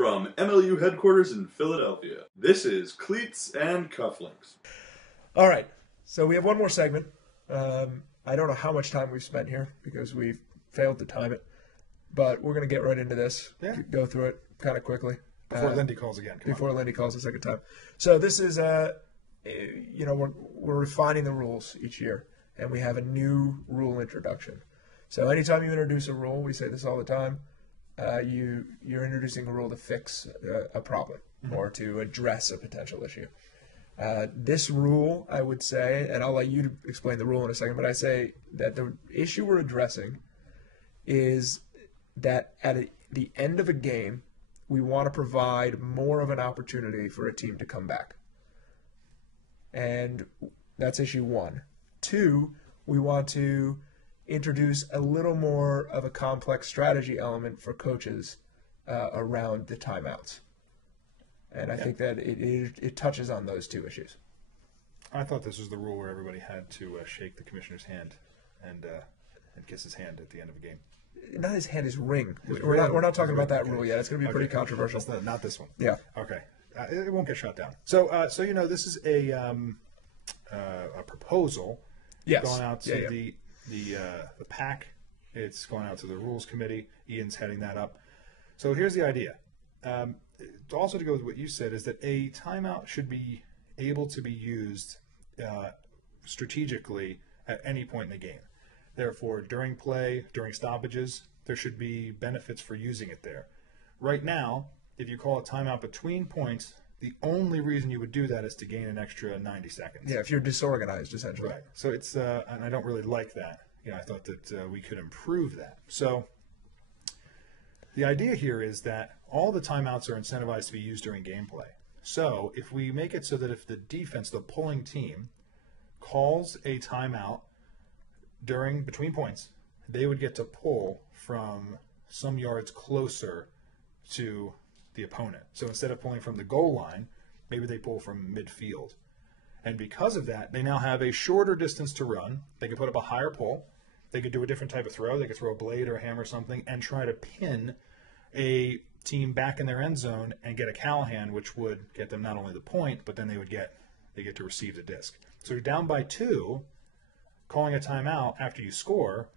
From MLU headquarters in Philadelphia, this is Cleats and Cufflinks. All right, so we have one more segment. I don't know how much time we've spent here because we've failed to time it, but we're going to get right into this, go through it kind of quickly. Before Lindy calls again. Lindy calls a second time. So this is, we're refining the rules each year, and we have a new rule introduction. So anytime you introduce a rule, we say this all the time, you're introducing a rule to fix a problem or to address a potential issue. This rule, I would say, and I'll let you explain the rule in a second, but I say that the issue we're addressing is that at the end of a game, we want to provide more of an opportunity for a team to come back. And that's issue one. Two, we want to introduce a little more of a complex strategy element for coaches around the timeouts. And I think that it touches on those two issues. I thought this was the rule where everybody had to shake the commissioner's hand and kiss his hand at the end of a game. Not his hand, his ring. We're not talking about that rule yet. It's going to be pretty controversial. That's not this one. Yeah. Okay. It won't get shut down. So this is a proposal going out to the PAC. It's going out to the Rules Committee. Ian's heading that up. So here's the idea. Also to go with what you said is that a timeout should be able to be used strategically at any point in the game. Therefore, during play, during stoppages, there should be benefits for using it there. Right now, if you call a timeout between points, the only reason you would do that is to gain an extra 90 seconds. Yeah, if you're disorganized, essentially. Right. So it's, and I don't really like that. I thought that we could improve that. So the idea here is that all the timeouts are incentivized to be used during gameplay. So if we make it so that if the defense, the pulling team, calls a timeout between points, they would get to pull from some yards closer to the opponent. So instead of pulling from the goal line, maybe they pull from midfield. And because of that, they now have a shorter distance to run. They can put up a higher pull. They could do a different type of throw. They could throw a blade or a hammer or something and try to pin a team back in their end zone and get a Callahan, which would get them not only the point, but then they get to receive the disc. So you're down by 2. Calling a timeout after you score,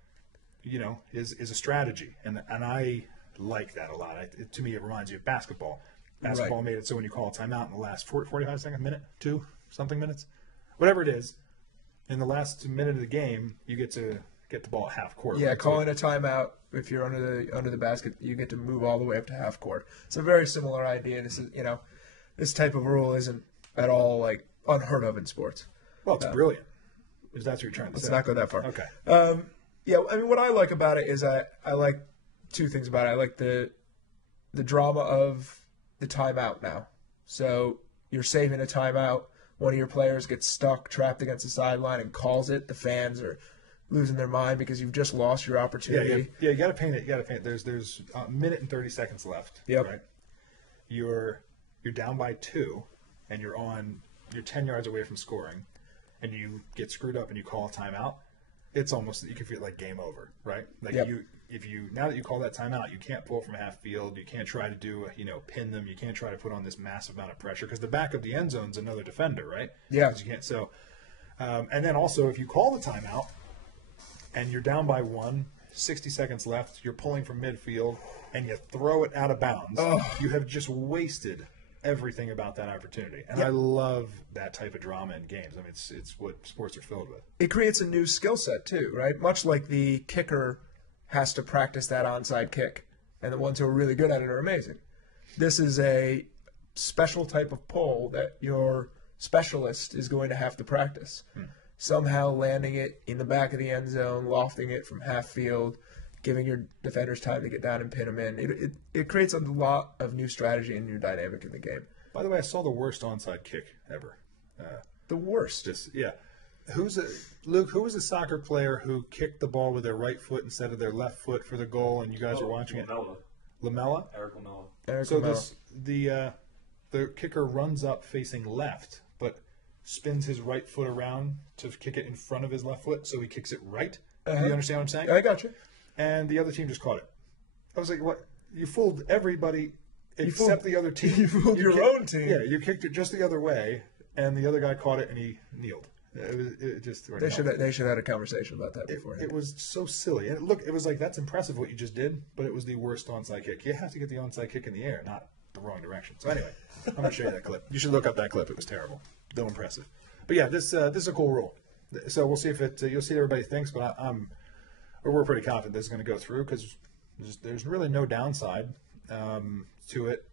is a strategy, and I like that a lot. To me, it reminds you of basketball. Basketball made it so when you call a timeout in the last 45 seconds, minute, 2 something minutes, whatever it is, in the last minute of the game, you get to get the ball at half court. Yeah, calling a timeout if you're under the basket, you get to move all the way up to half court. It's a very similar idea. This is this type of rule isn't at all unheard of in sports. Well, it's brilliant. If that's what you're trying to say. Let's not go that far. Okay. What I like about it is I like two things about it. I like the drama of the timeout now. So you're saving a timeout. One of your players gets stuck, trapped against the sideline, and calls it. The fans are losing their mind because you've just lost your opportunity. Yeah. You got to paint it. There's a minute and 30 seconds left. Yep. Right. You're down by 2, and you're 10 yards away from scoring. And you get screwed up and you call a timeout, it's almost, you can feel like game over, right? Now that you call that timeout, you can't pull from half field, you can't try to do pin them, you can't try to put on this massive amount of pressure because the back of the end zone's another defender, right? Yeah. You can't. So, and then also if you call the timeout and you're down by 1, 60 seconds left, you're pulling from midfield and you throw it out of bounds, you have just wasted everything about that opportunity. And I love that type of drama in games. I mean, it's what sports are filled with. It creates a new skill set too, right? Much like the kicker has to practice that onside kick, and the ones who are really good at it are amazing. This is a special type of pull that your specialist is going to have to practice. Somehow landing it in the back of the end zone, lofting it from half field, giving your defenders time to get down and pin them in. It creates a lot of new strategy and new dynamic in the game. By the way, I saw the worst onside kick ever. The worst? Luke, who was the soccer player who kicked the ball with their right foot instead of their left foot for the goal, and you guys were watching Lamella. it? Lamella? Eric Lamella. The kicker runs up facing left, but spins his right foot around to kick it in front of his left foot, so he kicks it right. Do you understand what I'm saying? I got you. And the other team just caught it. I was like, what? You fooled everybody except the other team. You fooled your own team. Yeah, you kicked it just the other way, and the other guy caught it and he kneeled. It just They should have had a conversation about that before. It was so silly. And look, it was like, that's impressive what you just did, but it was the worst onside kick. You have to get the onside kick in the air, not the wrong direction. So anyway, I'm going to show you that clip. You should look up that clip. It was terrible. Though impressive. But yeah, this is a cool rule. So we'll see if you'll see what everybody thinks, but we're pretty confident this is going to go through because there's really no downside to it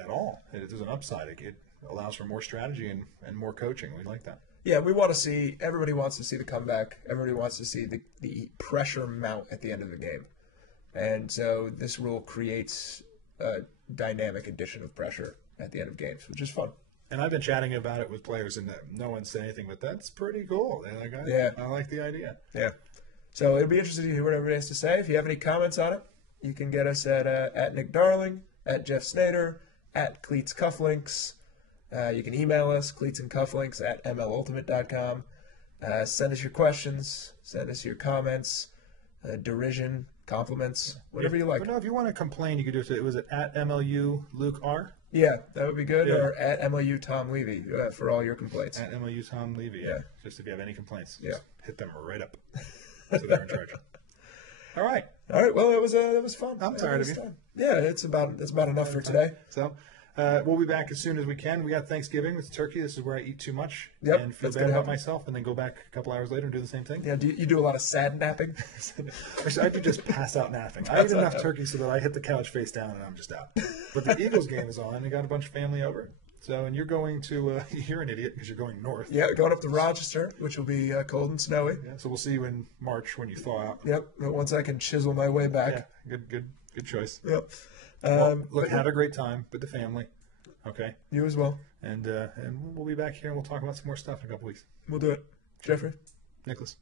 at all. There's an upside. It allows for more strategy and more coaching. We like that. Yeah, everybody wants to see the comeback. Everybody wants to see the pressure mount at the end of the game. And so this rule creates a dynamic addition of pressure at the end of games, which is fun. And I've been chatting about it with players, and no one said anything, but that's pretty cool. I like the idea. Yeah. So it'll be interesting to hear what everybody has to say. If you have any comments on it, you can get us at Nick Darling, at Jeff Snader, at Cleats Cufflinks. You can email us, cleatsandcufflinks at mlultimate.com. Send us your questions. Send us your comments, derision, compliments, whatever you like. But no, if you want to complain, you could do it. Was it at MLU Luke R? Yeah, that would be good. Yeah. Or at MLU Tom Levy for all your complaints. At MLU Tom Levy, yeah. Just if you have any complaints, just hit them right up. So they're in charge. All right. Well, that was fun. I'm tired of you. Yeah, it's about enough for today. So we'll be back as soon as we can. We got Thanksgiving with turkey. This is where I eat too much and feel bad about myself, and then go back a couple hours later and do the same thing. Yeah, you do a lot of sad napping? I do just pass out napping. I eat enough turkey so that I hit the couch face down and I'm just out. But the Eagles game is on. And got a bunch of family over. So, and you're going to, you're an idiot because you're going north. Yeah, going up to Rochester, which will be cold and snowy. Yeah, so we'll see you in March when you thaw out. Yep, once I can chisel my way back. Yeah, good choice. Yep. Look, have a great time with the family. Okay. You as well. And we'll be back here and we'll talk about some more stuff in a couple weeks. We'll do it. Jeffrey? Nicholas.